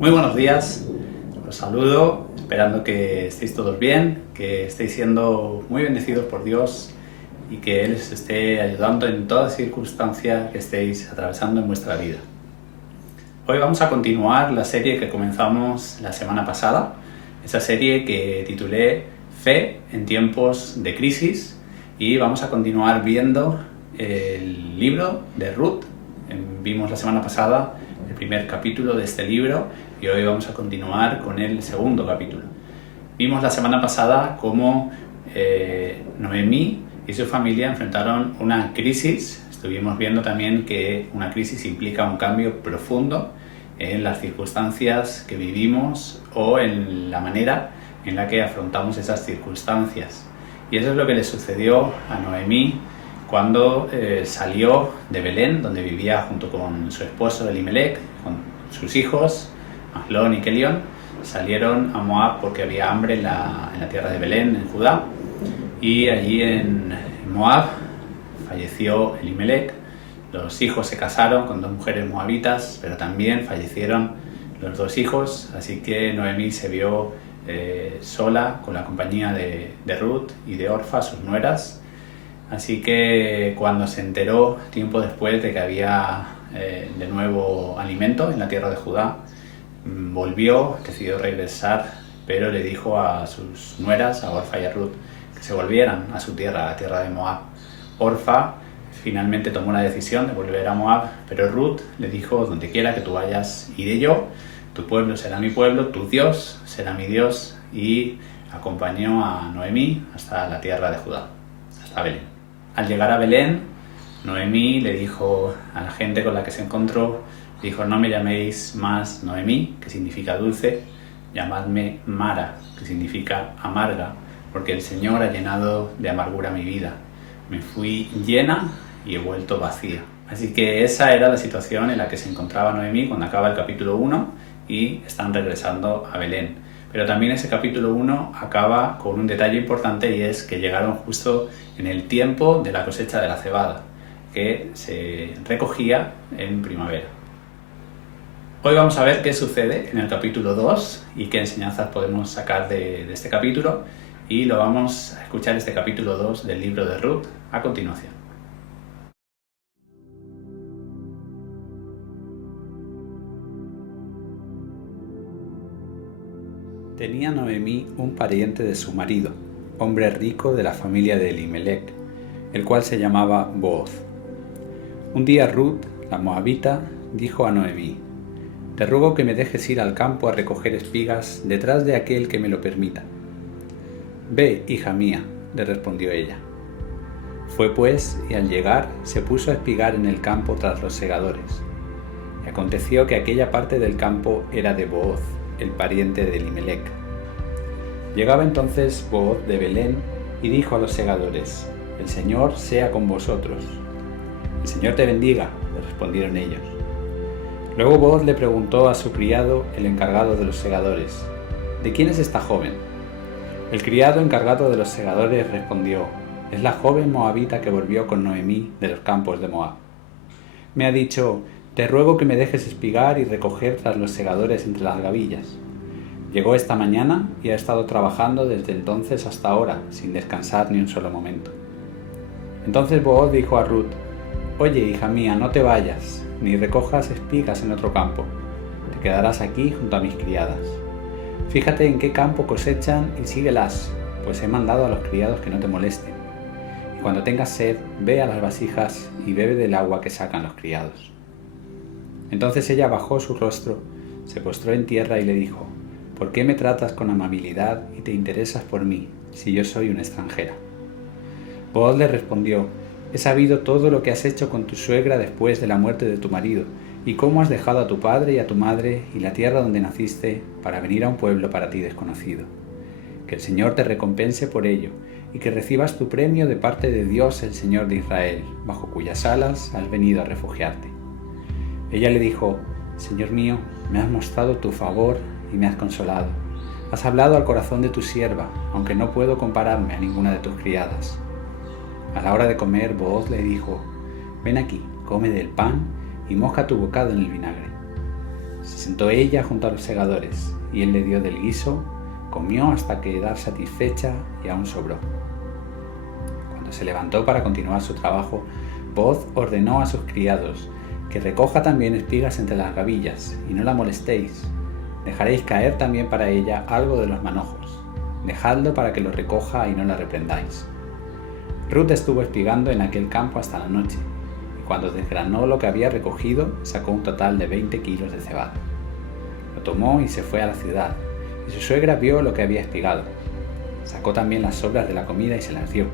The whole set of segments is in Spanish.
Muy buenos días, os saludo, esperando que estéis todos bien, que estéis siendo muy bendecidos por Dios y que Él os esté ayudando en toda circunstancia que estéis atravesando en vuestra vida. Hoy vamos a continuar la serie que comenzamos la semana pasada, esa serie que titulé Fe en tiempos de crisis, y vamos a continuar viendo el libro de Ruth. Vimos la semana pasada el primer capítulo de este libro y hoy vamos a continuar con el segundo capítulo. Vimos la semana pasada cómo Noemí y su familia enfrentaron una crisis. Estuvimos viendo también que una crisis implica un cambio profundo en las circunstancias que vivimos o en la manera en la que afrontamos esas circunstancias. Y eso es lo que le sucedió a Noemí cuando salió de Belén, donde vivía junto con su esposo Elimelec, con sus hijos, Mahlón y Kelión. Salieron a Moab porque había hambre en la tierra de Belén, en Judá, y allí en Moab falleció Elimelec. Los hijos se casaron con dos mujeres moabitas, pero también fallecieron los dos hijos, así que Noemí se vio sola con la compañía de Ruth y de Orfa, sus nueras. Así que cuando se enteró, tiempo después, de que había de nuevo alimento en la tierra de Judá, volvió, decidió regresar, pero le dijo a sus nueras, a Orfa y a Ruth, que se volvieran a su tierra, a la tierra de Moab. Orfa finalmente tomó la decisión de volver a Moab, pero Ruth le dijo: donde quiera que tú vayas, iré yo, tu pueblo será mi pueblo, tu Dios será mi Dios, y acompañó a Noemí hasta la tierra de Judá, hasta Belén. Al llegar a Belén, Noemí le dijo a la gente con la que se encontró, dijo: no me llaméis más Noemí, que significa dulce, llamadme Mara, que significa amarga, porque el Señor ha llenado de amargura mi vida. Me fui llena y he vuelto vacía. Así que esa era la situación en la que se encontraba Noemí cuando acaba el capítulo 1 y están regresando a Belén. Pero también ese capítulo 1 acaba con un detalle importante, y es que llegaron justo en el tiempo de la cosecha de la cebada, que se recogía en primavera. Hoy vamos a ver qué sucede en el capítulo 2 y qué enseñanzas podemos sacar de este capítulo, y lo vamos a escuchar este capítulo 2 del libro de Ruth a continuación. Tenía Noemí un pariente de su marido, hombre rico de la familia de Elimelec, el cual se llamaba Booz. Un día Ruth, la moabita, dijo a Noemí: te ruego que me dejes ir al campo a recoger espigas detrás de aquel que me lo permita. Ve, hija mía, le respondió ella. Fue pues, y al llegar se puso a espigar en el campo tras los segadores. Y aconteció que aquella parte del campo era de Booz, el pariente de Elimelec. Llegaba entonces Booz de Belén y dijo a los segadores: el Señor sea con vosotros. El Señor te bendiga, le respondieron ellos. Luego Booz le preguntó a su criado, el encargado de los segadores: ¿de quién es esta joven? El criado encargado de los segadores respondió: es la joven moabita que volvió con Noemí de los campos de Moab. Me ha dicho: te ruego que me dejes espigar y recoger tras los segadores entre las gavillas. Llegó esta mañana y ha estado trabajando desde entonces hasta ahora, sin descansar ni un solo momento. Entonces Booz dijo a Ruth: oye, hija mía, no te vayas, ni recojas espigas en otro campo. Te quedarás aquí junto a mis criadas. Fíjate en qué campo cosechan y síguelas, pues he mandado a los criados que no te molesten. Y cuando tengas sed, ve a las vasijas y bebe del agua que sacan los criados. Entonces ella bajó su rostro, se postró en tierra y le dijo: ¿por qué me tratas con amabilidad y te interesas por mí, si yo soy una extranjera? Booz le respondió: he sabido todo lo que has hecho con tu suegra después de la muerte de tu marido, y cómo has dejado a tu padre y a tu madre y la tierra donde naciste para venir a un pueblo para ti desconocido. Que el Señor te recompense por ello, y que recibas tu premio de parte de Dios, el Señor de Israel, bajo cuyas alas has venido a refugiarte. Ella le dijo: Señor mío, me has mostrado tu favor y me has consolado. Has hablado al corazón de tu sierva, aunque no puedo compararme a ninguna de tus criadas. A la hora de comer, Booz le dijo: ven aquí, come del pan y moja tu bocado en el vinagre. Se sentó ella junto a los segadores, y él le dio del guiso, comió hasta quedar satisfecha y aún sobró. Cuando se levantó para continuar su trabajo, Booz ordenó a sus criados que recoja también espigas entre las gavillas, y no la molestéis. Dejaréis caer también para ella algo de los manojos. Dejadlo para que lo recoja y no la reprendáis. Ruth estuvo espigando en aquel campo hasta la noche, y cuando desgranó lo que había recogido, sacó un total de 20 kilos de cebada. Lo tomó y se fue a la ciudad, y su suegra vio lo que había espigado. Sacó también las sobras de la comida y se las dio.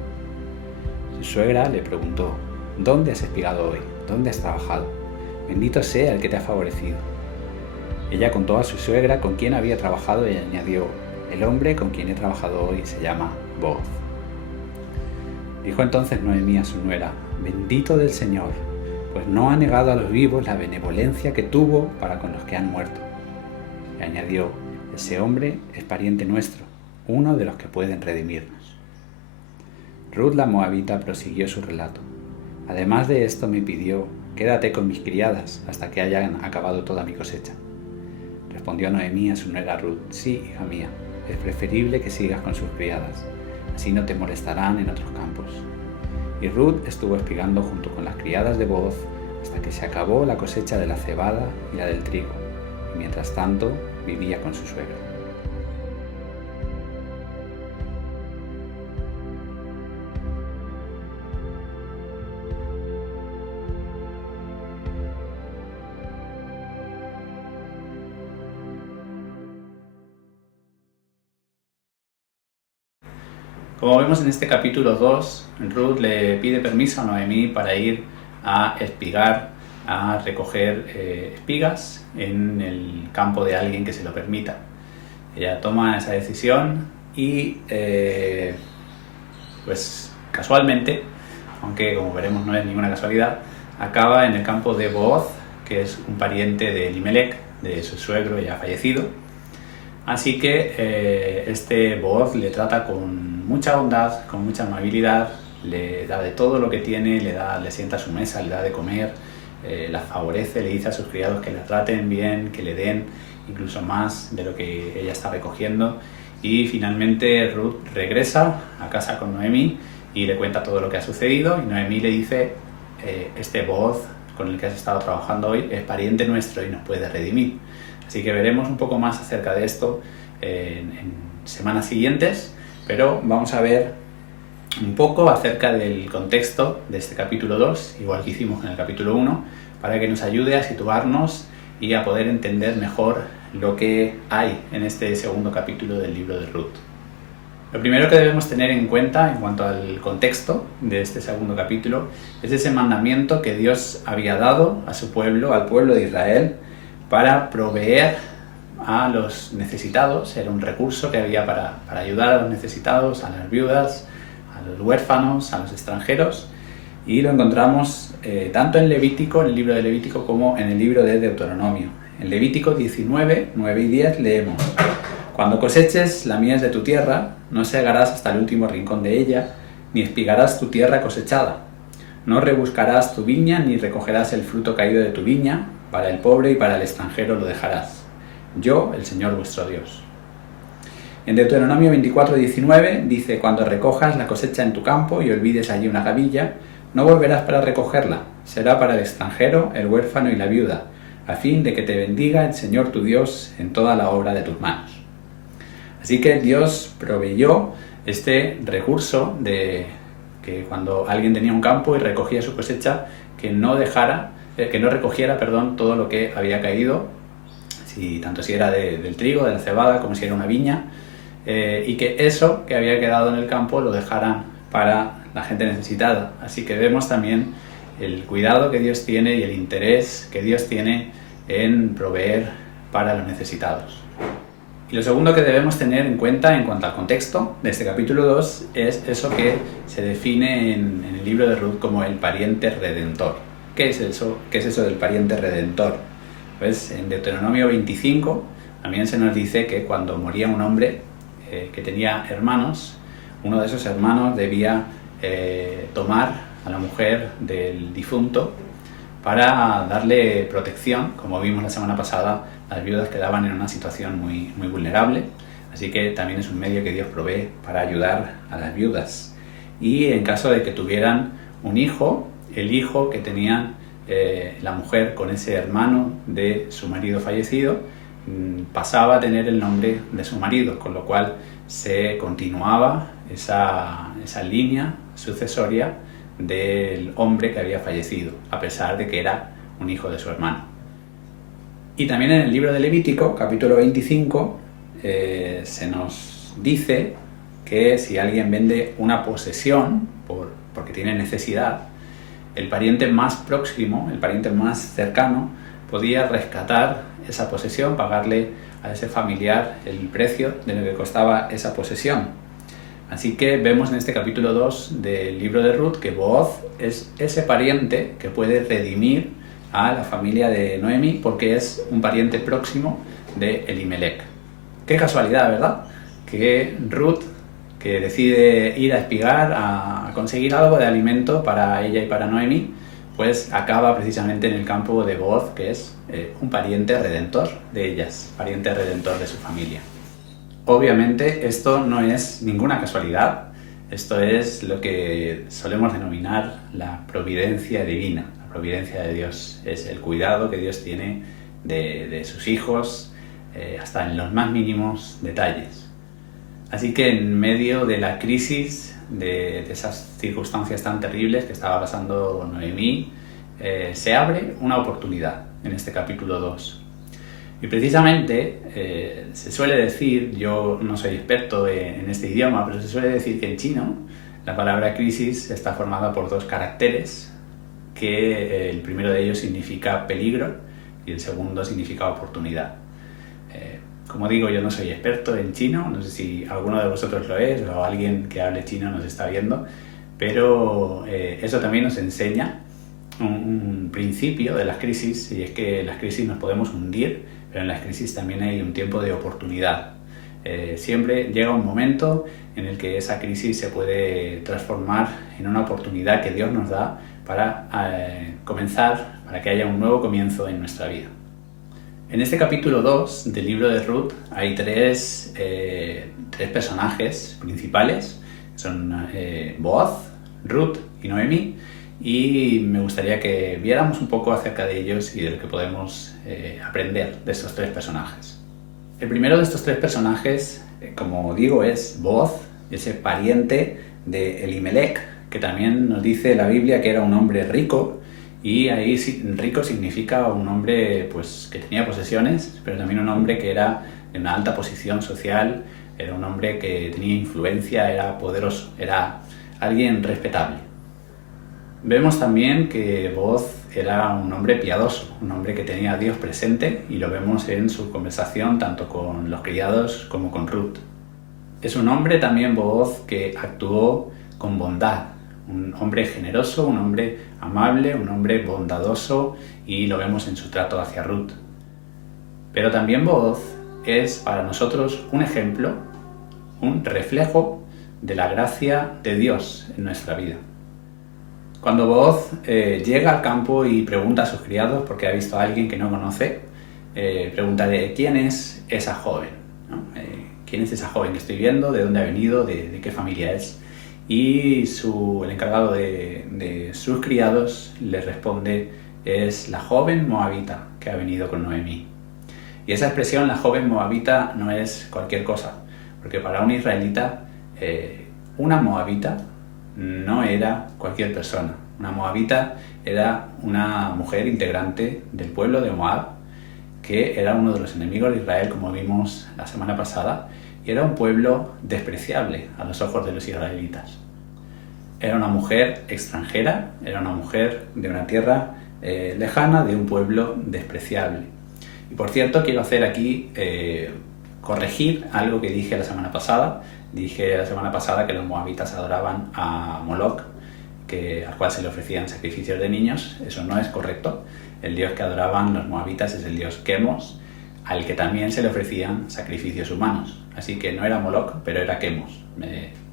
Su suegra le preguntó: ¿dónde has espigado hoy? ¿Dónde has trabajado? Bendito sea el que te ha favorecido. Ella contó a su suegra con quién había trabajado y añadió: el hombre con quien he trabajado hoy se llama Booz. Dijo entonces Noemí a su nuera: bendito del Señor, pues no ha negado a los vivos la benevolencia que tuvo para con los que han muerto. Y añadió: ese hombre es pariente nuestro, uno de los que pueden redimirnos. Ruth la moabita prosiguió su relato. Además de esto me pidió: quédate con mis criadas hasta que hayan acabado toda mi cosecha. Respondió Noemí a su nuera Ruth: sí, hija mía, es preferible que sigas con sus criadas, así no te molestarán en otros campos. Y Ruth estuvo espigando junto con las criadas de Booz hasta que se acabó la cosecha de la cebada y la del trigo, y mientras tanto vivía con su suegra. Como vemos en este capítulo 2, Ruth le pide permiso a Noemí para ir a espigar, a recoger espigas en el campo de alguien que se lo permita. Ella toma esa decisión y pues casualmente, aunque como veremos no es ninguna casualidad, acaba en el campo de Booz, que es un pariente de Elimelech, de su suegro ya fallecido. Así que este Booz le trata con mucha bondad, con mucha amabilidad, le da de todo lo que tiene, le sienta a su mesa, le da de comer, la favorece, le dice a sus criados que la traten bien, que le den incluso más de lo que ella está recogiendo. Y finalmente Ruth regresa a casa con Noemí y le cuenta todo lo que ha sucedido, y Noemí le dice: este Booz con el que has estado trabajando hoy es pariente nuestro y nos puede redimir. Así que veremos un poco más acerca de esto en semanas siguientes, pero vamos a ver un poco acerca del contexto de este capítulo 2, igual que hicimos en el capítulo 1, para que nos ayude a situarnos y a poder entender mejor lo que hay en este segundo capítulo del libro de Ruth. Lo primero que debemos tener en cuenta en cuanto al contexto de este segundo capítulo es ese mandamiento que Dios había dado a su pueblo, al pueblo de Israel, para proveer a los necesitados. Era un recurso que había para ayudar a los necesitados, a las viudas, a los huérfanos, a los extranjeros, y lo encontramos tanto en Levítico, en el libro de Levítico, como en el libro de Deuteronomio. En Levítico 19, 9 y 10 leemos: cuando coseches la mies de tu tierra, no segarás hasta el último rincón de ella, ni espigarás tu tierra cosechada. No rebuscarás tu viña, ni recogerás el fruto caído de tu viña. Para el pobre y para el extranjero lo dejarás. Yo, el Señor vuestro Dios. En Deuteronomio 24, 19 dice: cuando recojas la cosecha en tu campo y olvides allí una gavilla, no volverás para recogerla. Será para el extranjero, el huérfano y la viuda, a fin de que te bendiga el Señor tu Dios en toda la obra de tus manos. Así que Dios proveyó este recurso de que cuando alguien tenía un campo y recogía su cosecha, que no recogiera todo lo que había caído, tanto si era del trigo, de la cebada, como si era una viña, y que eso que había quedado en el campo lo dejaran para la gente necesitada. Así que vemos también el cuidado que Dios tiene y el interés que Dios tiene en proveer para los necesitados. Y lo segundo que debemos tener en cuenta en cuanto al contexto de este capítulo 2 es eso que se define en el libro de Ruth como el pariente redentor. ¿Qué es eso? ¿Qué es eso del pariente redentor? Pues en Deuteronomio 25 también se nos dice que cuando moría un hombre que tenía hermanos, uno de esos hermanos debía tomar a la mujer del difunto para darle protección, como vimos la semana pasada, las viudas quedaban en una situación muy, muy vulnerable, así que también es un medio que Dios provee para ayudar a las viudas. Y en caso de que tuvieran un hijo, el hijo que tenía la mujer con ese hermano de su marido fallecido, pasaba a tener el nombre de su marido, con lo cual se continuaba esa línea sucesoria del hombre que había fallecido, a pesar de que era un hijo de su hermano. Y también en el libro de Levítico, capítulo 25, se nos dice que si alguien vende una posesión porque tiene necesidad, el pariente más próximo, el pariente más cercano, podía rescatar esa posesión, pagarle a ese familiar el precio de lo que costaba esa posesión. Así que vemos en este capítulo 2 del libro de Ruth que Booz es ese pariente que puede redimir a la familia de Noemi porque es un pariente próximo de Elimelech. Qué casualidad, ¿verdad? Que Ruth, que decide ir a espigar, a conseguir algo de alimento para ella y para Noemi, pues acaba precisamente en el campo de Booz, que es un pariente redentor de ellas, pariente redentor de su familia. Obviamente esto no es ninguna casualidad, esto es lo que solemos denominar la providencia divina, la providencia de Dios. Es el cuidado que Dios tiene de sus hijos, hasta en los más mínimos detalles. Así que en medio de la crisis, de esas circunstancias tan terribles que estaba pasando Noemí, se abre una oportunidad en este capítulo 2. Y precisamente se suele decir, yo no soy experto en este idioma, pero se suele decir que en chino la palabra crisis está formada por dos caracteres, que el primero de ellos significa peligro y el segundo significa oportunidad. Como digo, yo no soy experto en chino, no sé si alguno de vosotros lo es o alguien que hable chino nos está viendo, pero eso también nos enseña un principio de las crisis, y es que en las crisis nos podemos hundir, pero en las crisis también hay un tiempo de oportunidad. Siempre llega un momento en el que esa crisis se puede transformar en una oportunidad que Dios nos da para comenzar, para que haya un nuevo comienzo en nuestra vida. En este capítulo 2 del libro de Ruth hay tres personajes principales, son Booz, Ruth y Noemi, y me gustaría que viéramos un poco acerca de ellos y de lo que podemos aprender de estos tres personajes. El primero de estos tres personajes, como digo, es Booz, ese pariente de Elimelech, que también nos dice la Biblia que era un hombre rico. Y ahí rico significa un hombre pues, que tenía posesiones, pero también un hombre que era de una alta posición social, era un hombre que tenía influencia, era poderoso, era alguien respetable. Vemos también que Booz era un hombre piadoso, un hombre que tenía a Dios presente, y lo vemos en su conversación tanto con los criados como con Ruth. Es un hombre también Booz que actuó con bondad, un hombre generoso, un hombre amable, un hombre bondadoso, y lo vemos en su trato hacia Ruth. Pero también Booz es para nosotros un ejemplo, un reflejo de la gracia de Dios en nuestra vida. Cuando Booz llega al campo y pregunta a sus criados, porque ha visto a alguien que no conoce, pregunta de quién es esa joven, ¿no? ¿Quién es esa joven que estoy viendo? ¿De dónde ha venido? ¿De qué familia es? Y el encargado de sus criados le responde: es la joven moabita que ha venido con Noemí. Y esa expresión, la joven moabita, no es cualquier cosa, porque para un israelita una moabita no era cualquier persona. Una moabita era una mujer integrante del pueblo de Moab, que era uno de los enemigos de Israel, como vimos la semana pasada, y era un pueblo despreciable a los ojos de los israelitas. Era una mujer extranjera, era una mujer de una tierra lejana, de un pueblo despreciable. Y por cierto, quiero hacer aquí corregir algo que dije la semana pasada. Dije la semana pasada que los moabitas adoraban a Moloch, al cual se le ofrecían sacrificios de niños. Eso no es correcto. El dios que adoraban los moabitas es el dios Quemos, al que también se le ofrecían sacrificios humanos. Así que no era Moloch, pero era Quemos.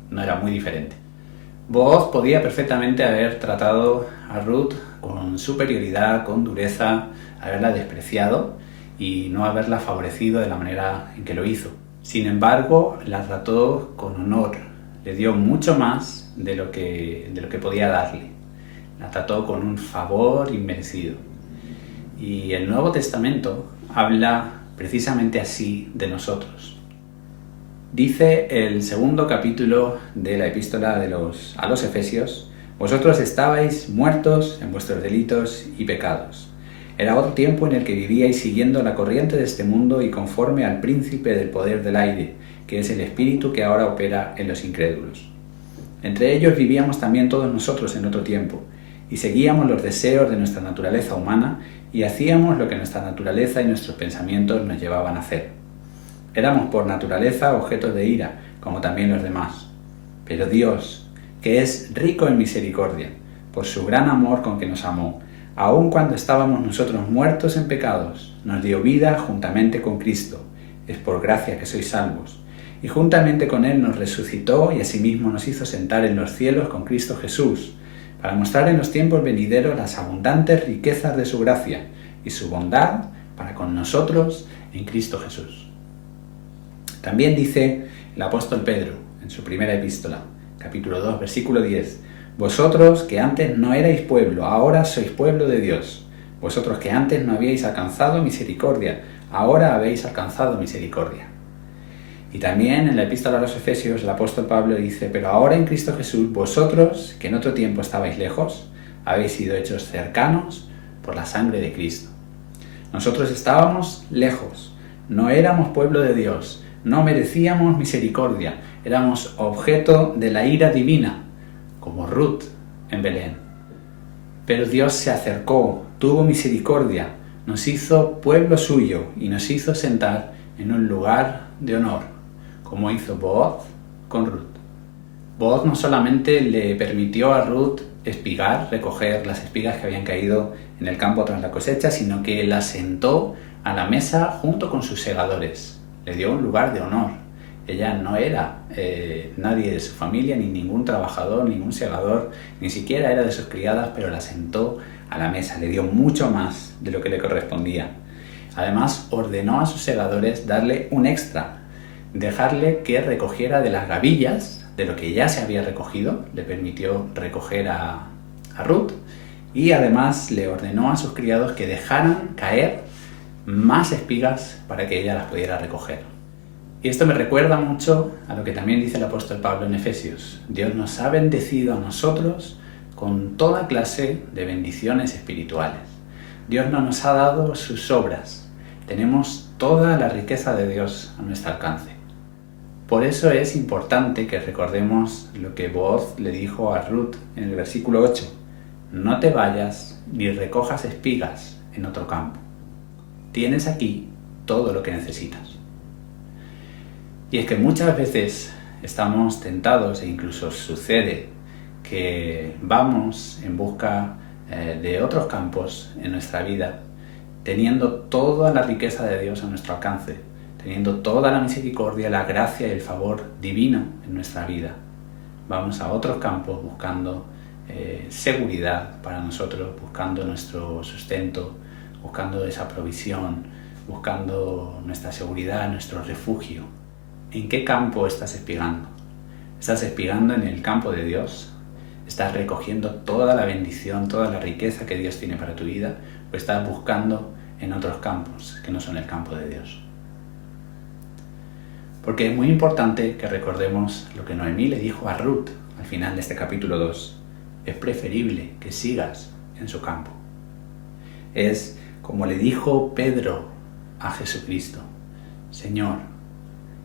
No era muy diferente. Booz podía perfectamente haber tratado a Ruth con superioridad, con dureza, haberla despreciado y no haberla favorecido de la manera en que lo hizo. Sin embargo, la trató con honor, le dio mucho más de lo que podía darle. La trató con un favor inmerecido. Y el Nuevo Testamento habla precisamente así de nosotros. Dice el segundo capítulo de la epístola a los Efesios: vosotros estabais muertos en vuestros delitos y pecados. Era otro tiempo en el que vivíais siguiendo la corriente de este mundo y conforme al príncipe del poder del aire, que es el espíritu que ahora opera en los incrédulos. Entre ellos vivíamos también todos nosotros en otro tiempo, y seguíamos los deseos de nuestra naturaleza humana y hacíamos lo que nuestra naturaleza y nuestros pensamientos nos llevaban a hacer. Éramos por naturaleza objetos de ira, como también los demás. Pero Dios, que es rico en misericordia, por su gran amor con que nos amó, aun cuando estábamos nosotros muertos en pecados, nos dio vida juntamente con Cristo. Es por gracia que sois salvos. Y juntamente con Él nos resucitó y asimismo nos hizo sentar en los cielos con Cristo Jesús, para mostrar en los tiempos venideros las abundantes riquezas de su gracia y su bondad para con nosotros en Cristo Jesús. También dice el apóstol Pedro en su primera epístola, capítulo 2, versículo 10: vosotros que antes no erais pueblo, ahora sois pueblo de Dios. Vosotros que antes no habíais alcanzado misericordia, ahora habéis alcanzado misericordia. Y también en la epístola a los Efesios el apóstol Pablo dice: pero ahora en Cristo Jesús, vosotros que en otro tiempo estabais lejos, habéis sido hechos cercanos por la sangre de Cristo. Nosotros estábamos lejos, no éramos pueblo de Dios, no merecíamos misericordia, éramos objeto de la ira divina, como Ruth en Belén. Pero Dios se acercó, tuvo misericordia, nos hizo pueblo suyo y nos hizo sentar en un lugar de honor, como hizo Booz con Ruth. Booz no solamente le permitió a Ruth espigar, recoger las espigas que habían caído en el campo tras la cosecha, sino que la sentó a la mesa junto con sus segadores. Le dio un lugar de honor. Ella no era nadie de su familia, ni ningún trabajador, ningún segador, ni siquiera era de sus criadas, pero la sentó a la mesa, le dio mucho más de lo que le correspondía. Además, ordenó a sus segadores darle un extra, dejarle que recogiera de las gavillas, de lo que ya se había recogido, le permitió recoger a Ruth, y además le ordenó a sus criados que dejaran caer más espigas para que ella las pudiera recoger. Y esto me recuerda mucho a lo que también dice el apóstol Pablo en Efesios: Dios nos ha bendecido a nosotros con toda clase de bendiciones espirituales. Dios no nos ha dado sus obras, tenemos toda la riqueza de Dios a nuestro alcance. Por eso es importante que recordemos lo que Booz le dijo a Ruth en el versículo 8: no te vayas ni recojas espigas en otro campo. Tienes aquí todo lo que necesitas. Y es que muchas veces estamos tentados, e incluso sucede, que vamos en busca de otros campos en nuestra vida, teniendo toda la riqueza de Dios a nuestro alcance, teniendo toda la misericordia, la gracia y el favor divino en nuestra vida. Vamos a otros campos buscando seguridad para nosotros, buscando nuestro sustento, buscando esa provisión, buscando nuestra seguridad, nuestro refugio. ¿En qué campo estás espigando? ¿Estás espigando en el campo de Dios? ¿Estás recogiendo toda la bendición, toda la riqueza que Dios tiene para tu vida? ¿O estás buscando en otros campos que no son el campo de Dios? Porque es muy importante que recordemos lo que Noemí le dijo a Ruth al final de este capítulo 2. Es preferible que sigas en su campo. Es como le dijo Pedro a Jesucristo: Señor,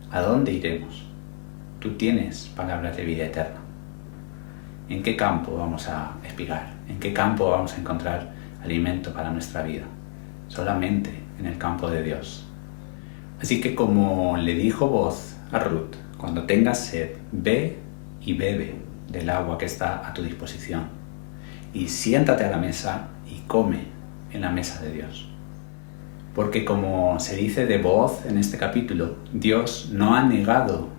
¿a dónde iremos? Tú tienes palabras de vida eterna. ¿En qué campo vamos a espigar? ¿En qué campo vamos a encontrar alimento para nuestra vida? Solamente en el campo de Dios. Así que, como le dijo Booz a Ruth: cuando tengas sed, ve y bebe del agua que está a tu disposición, y siéntate a la mesa y come en la mesa de Dios. Porque, como se dice de Booz en este capítulo, Dios no ha negado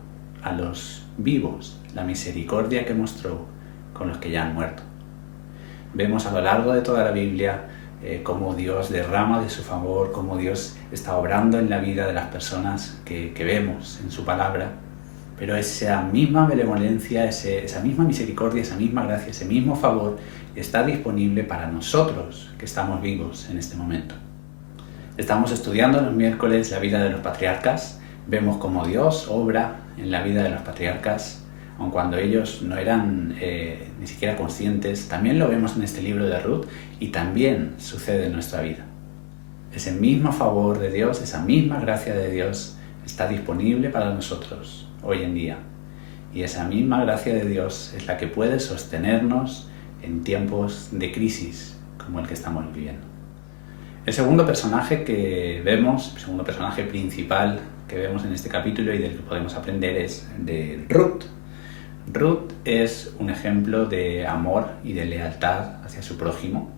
a los vivos la misericordia que mostró con los que ya han muerto. Vemos a lo largo de toda la Biblia cómo Dios derrama de su favor, cómo Dios está obrando en la vida de las personas que vemos en su palabra, pero esa misma benevolencia, esa misma misericordia, esa misma gracia, ese mismo favor está disponible para nosotros que estamos vivos en este momento. Estamos estudiando los miércoles la vida de los patriarcas, vemos cómo Dios obra en la vida de los patriarcas, aun cuando ellos no eran ni siquiera conscientes. También lo vemos en este libro de Ruth y también sucede en nuestra vida. Ese mismo favor de Dios, esa misma gracia de Dios está disponible para nosotros hoy en día. Y esa misma gracia de Dios es la que puede sostenernos en tiempos de crisis como el que estamos viviendo. El segundo personaje que vemos, el segundo personaje principal que vemos en este capítulo y del que podemos aprender es de Ruth. Ruth es un ejemplo de amor y de lealtad hacia su prójimo,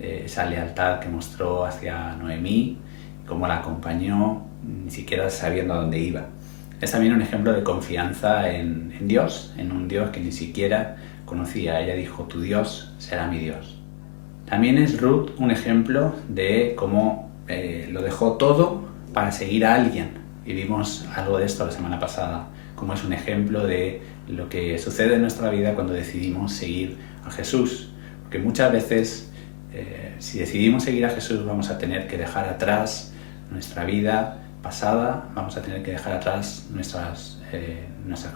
esa lealtad que mostró hacia Noemí, cómo la acompañó, ni siquiera sabiendo a dónde iba. Es también un ejemplo de confianza en Dios, en un Dios que ni siquiera conocía. Ella dijo, tu Dios será mi Dios. También es Ruth un ejemplo de cómo lo dejó todo para seguir a alguien. Y vimos algo de esto la semana pasada, cómo es un ejemplo de lo que sucede en nuestra vida cuando decidimos seguir a Jesús. Porque muchas veces, si decidimos seguir a Jesús, vamos a tener que dejar atrás nuestra vida pasada, vamos a tener que dejar atrás nuestras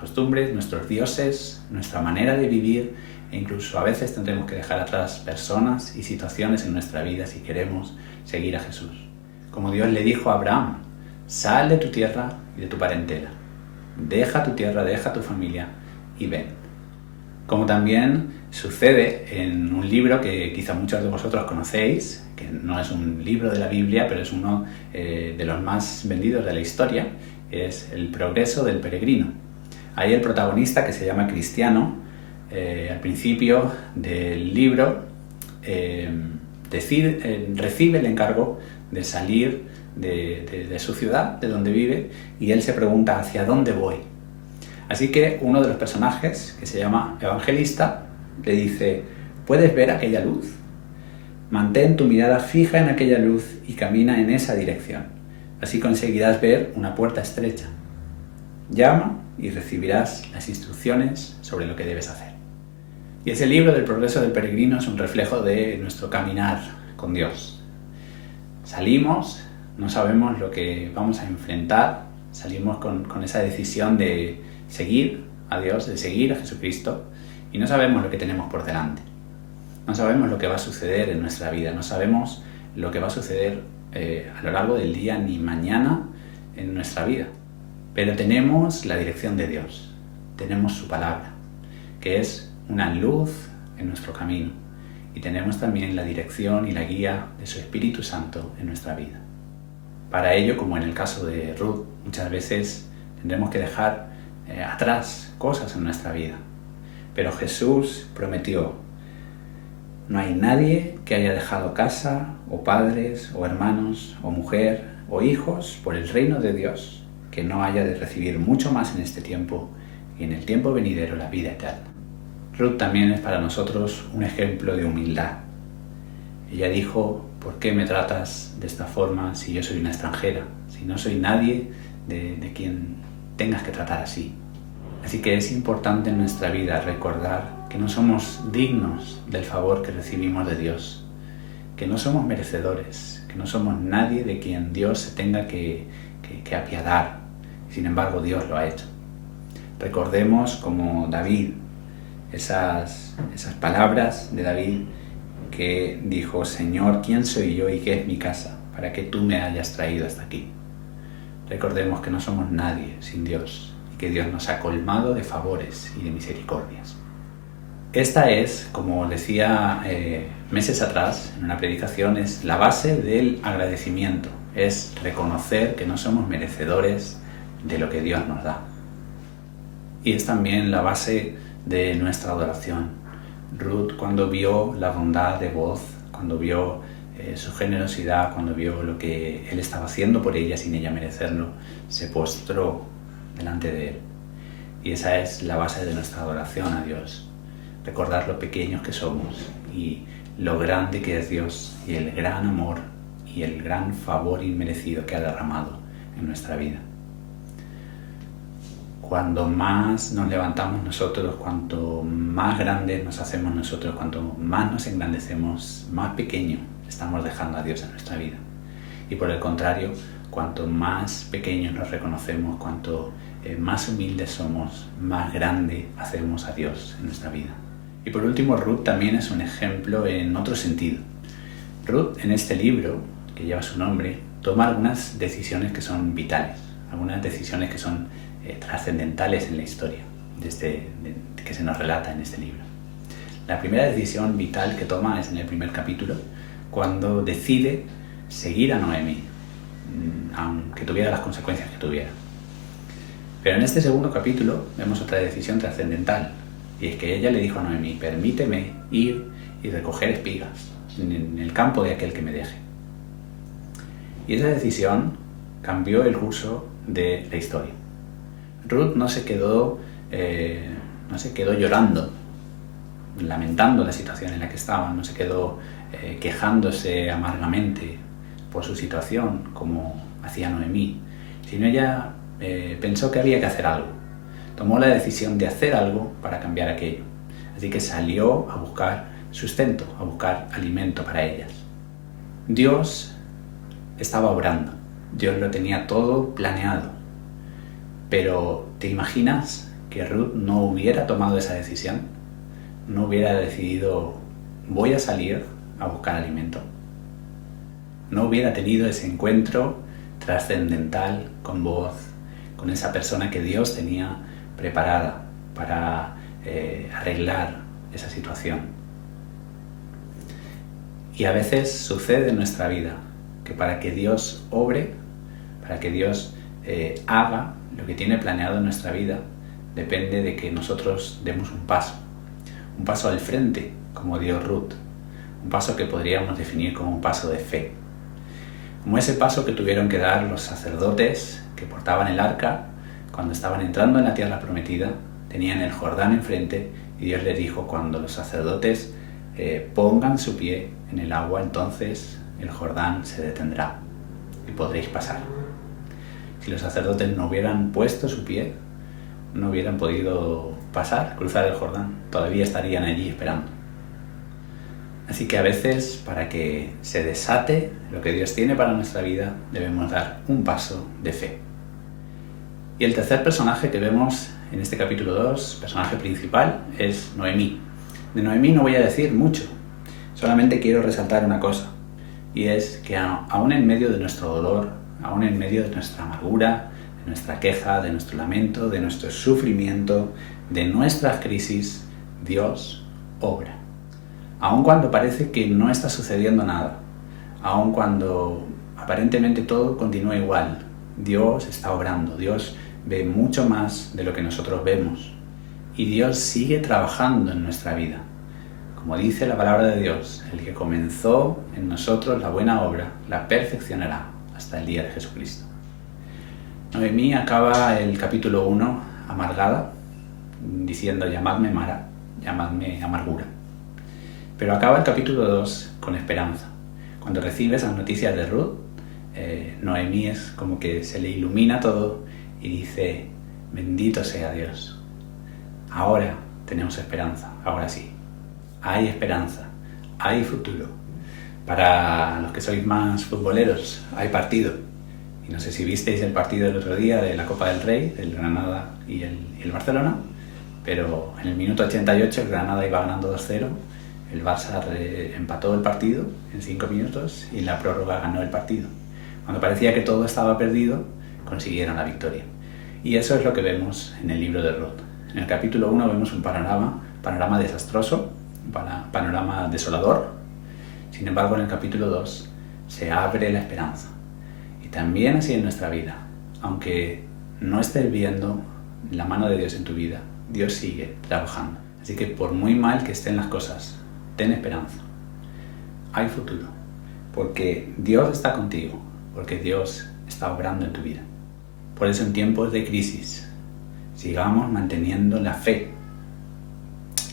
costumbres, nuestros dioses, nuestra manera de vivir, e incluso a veces tendremos que dejar atrás personas y situaciones en nuestra vida si queremos seguir a Jesús. Como Dios le dijo a Abraham, sal de tu tierra y de tu parentela, deja tu tierra, deja tu familia y ven. Como también sucede en un libro que quizá muchos de vosotros conocéis, que no es un libro de la Biblia, pero es uno de los más vendidos de la historia, es El progreso del peregrino. Ahí el protagonista, que se llama Cristiano, al principio del libro recibe el encargo de salir de su ciudad, de donde vive, y él se pregunta ¿hacia dónde voy? Así que uno de los personajes, que se llama Evangelista, le dice, ¿puedes ver aquella luz? Mantén tu mirada fija en aquella luz y camina en esa dirección. Así conseguirás ver una puerta estrecha. Llama y recibirás las instrucciones sobre lo que debes hacer. Y ese libro del progreso del peregrino es un reflejo de nuestro caminar con Dios. Salimos, no sabemos lo que vamos a enfrentar, salimos con esa decisión de seguir a Dios, de seguir a Jesucristo, y no sabemos lo que tenemos por delante. No sabemos lo que va a suceder en nuestra vida, no sabemos lo que va a suceder a lo largo del día ni mañana en nuestra vida. Pero tenemos la dirección de Dios, tenemos su palabra, que es una luz en nuestro camino, y tenemos también la dirección y la guía de su Espíritu Santo en nuestra vida. Para ello, como en el caso de Ruth, muchas veces tendremos que dejar atrás cosas en nuestra vida. Pero Jesús prometió, no hay nadie que haya dejado casa, o padres, o hermanos, o mujer, o hijos por el reino de Dios, que no haya de recibir mucho más en este tiempo y en el tiempo venidero la vida eterna. Ruth también es para nosotros un ejemplo de humildad. Ella dijo, ¿por qué me tratas de esta forma si yo soy una extranjera? Si no soy nadie de quien tengas que tratar así. Así que es importante en nuestra vida recordar que no somos dignos del favor que recibimos de Dios, que no somos merecedores, que no somos nadie de quien Dios se tenga que apiadar. Sin embargo, Dios lo ha hecho. Recordemos como David, esas palabras de David que dijo, Señor, ¿quién soy yo y qué es mi casa para que tú me hayas traído hasta aquí? Recordemos que no somos nadie sin Dios y que Dios nos ha colmado de favores y de misericordias. Esta es, como decía meses atrás en una predicación, es la base del agradecimiento, es reconocer que no somos merecedores de lo que Dios nos da. Y es también la base de nuestra adoración. Ruth, cuando vio la bondad de Boaz, cuando vio su generosidad, cuando vio lo que él estaba haciendo por ella sin ella merecerlo, se postró delante de él. Y esa es la base de nuestra adoración a Dios. recordar lo pequeños que somos y lo grande que es Dios y el gran amor y el gran favor inmerecido que ha derramado en nuestra vida. Cuando más nos levantamos nosotros, cuanto más grandes nos hacemos nosotros, cuanto más nos engrandecemos, más pequeño estamos dejando a Dios en nuestra vida. Y por el contrario, cuanto más pequeños nos reconocemos, cuanto más humildes somos, más grande hacemos a Dios en nuestra vida. Y por último, Ruth también es un ejemplo en otro sentido. Ruth, en este libro, que lleva su nombre, toma algunas decisiones que son vitales, algunas decisiones que son trascendentales en la historia que se nos relata en este libro. La primera decisión vital que toma es en el primer capítulo, cuando decide seguir a Noemí, aunque tuviera las consecuencias que tuviera. Pero en este segundo capítulo vemos otra decisión trascendental, y es que ella le dijo a Noemí: permíteme ir y recoger espigas en el campo de aquel que me deje. Y esa decisión cambió el curso de la historia. Ruth no se quedó llorando, lamentando la situación en la que estaba, no se quedó quejándose amargamente por su situación como hacía Noemí, sino ella pensó que había que hacer algo. Tomó la decisión de hacer algo para cambiar aquello. Así que salió a buscar sustento, a buscar alimento para ellas. Dios estaba obrando, Dios lo tenía todo planeado. Pero ¿te imaginas que Ruth no hubiera tomado esa decisión? ¿No hubiera decidido voy a salir a buscar alimento? ¿No hubiera tenido ese encuentro trascendental con voz, con esa persona que Dios tenía preparada para arreglar esa situación? Y a veces sucede en nuestra vida que para que Dios obre, para que Dios haga lo que tiene planeado en nuestra vida, depende de que nosotros demos un paso al frente, como dio Ruth, un paso que podríamos definir como un paso de fe, como ese paso que tuvieron que dar los sacerdotes que portaban el arca cuando estaban entrando en la tierra prometida. Tenían el Jordán enfrente y Dios les dijo: cuando los sacerdotes pongan su pie en el agua, entonces el Jordán se detendrá y podréis pasar. Si los sacerdotes no hubieran puesto su pie, no hubieran podido cruzar el Jordán, todavía estarían allí esperando. Así que a veces, para que se desate lo que Dios tiene para nuestra vida, debemos dar un paso de fe. Y el tercer personaje que vemos en este capítulo 2, personaje principal, es Noemí. De Noemí no voy a decir mucho, solamente quiero resaltar una cosa, y es que aún en medio de nuestro dolor, aún en medio de nuestra amargura, de nuestra queja, de nuestro lamento, de nuestro sufrimiento, de nuestras crisis, Dios obra. Aun cuando parece que no está sucediendo nada, aun cuando aparentemente todo continúa igual, Dios está obrando, Dios ve mucho más de lo que nosotros vemos. Y Dios sigue trabajando en nuestra vida. Como dice la palabra de Dios, el que comenzó en nosotros la buena obra, la perfeccionará hasta el día de Jesucristo. Noemí acaba el capítulo 1 amargada, diciendo: llamadme Mara, llamadme amargura. Pero acaba el capítulo 2 con esperanza. Cuando recibe esas noticias de Ruth, Noemí es como que se le ilumina todo y dice: bendito sea Dios. Ahora tenemos esperanza, ahora sí. Hay esperanza, hay futuro. Para los que sois más futboleros, hay partido. Y no sé si visteis el partido del otro día de la Copa del Rey, el Granada y el Barcelona, pero en el minuto 88 el Granada iba ganando 2-0, el Barça empató el partido en 5 minutos y en la prórroga ganó el partido. Cuando parecía que todo estaba perdido, consiguieron la victoria. Y eso es lo que vemos en el libro de Ruth. En el capítulo 1 vemos un panorama desastroso, un panorama desolador. Sin embargo, en el capítulo 2 se abre la esperanza. Y también así en nuestra vida. Aunque no estés viendo la mano de Dios en tu vida, Dios sigue trabajando. Así que por muy mal que estén las cosas, ten esperanza. Hay futuro. Porque Dios está contigo. Porque Dios está obrando en tu vida. Por eso en tiempos de crisis, sigamos manteniendo la fe.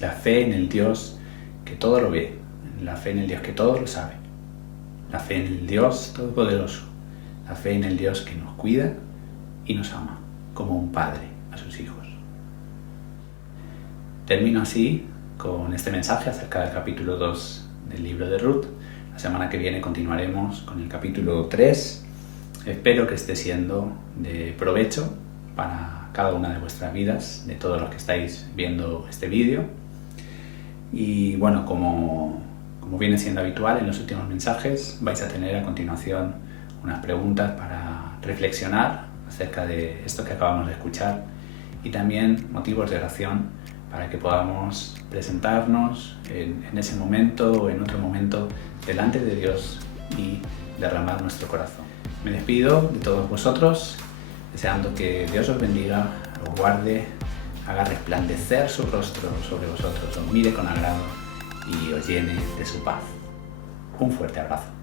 La fe en el Dios que todo lo ve, la fe en el Dios que todo lo sabe, la fe en el Dios todopoderoso, la fe en el Dios que nos cuida y nos ama como un padre a sus hijos. Termino así con este mensaje acerca del capítulo 2 del libro de Ruth. La semana que viene continuaremos con el capítulo 3. Espero que esté siendo de provecho para cada una de vuestras vidas, de todos los que estáis viendo este vídeo. Y bueno, como viene siendo habitual en los últimos mensajes, vais a tener a continuación unas preguntas para reflexionar acerca de esto que acabamos de escuchar y también motivos de oración para que podamos presentarnos en ese momento o en otro momento delante de Dios y derramar nuestro corazón. Me despido de todos vosotros, deseando que Dios os bendiga, os guarde, haga resplandecer su rostro sobre vosotros, os mire con agrado y os llene de su paz. Un fuerte abrazo.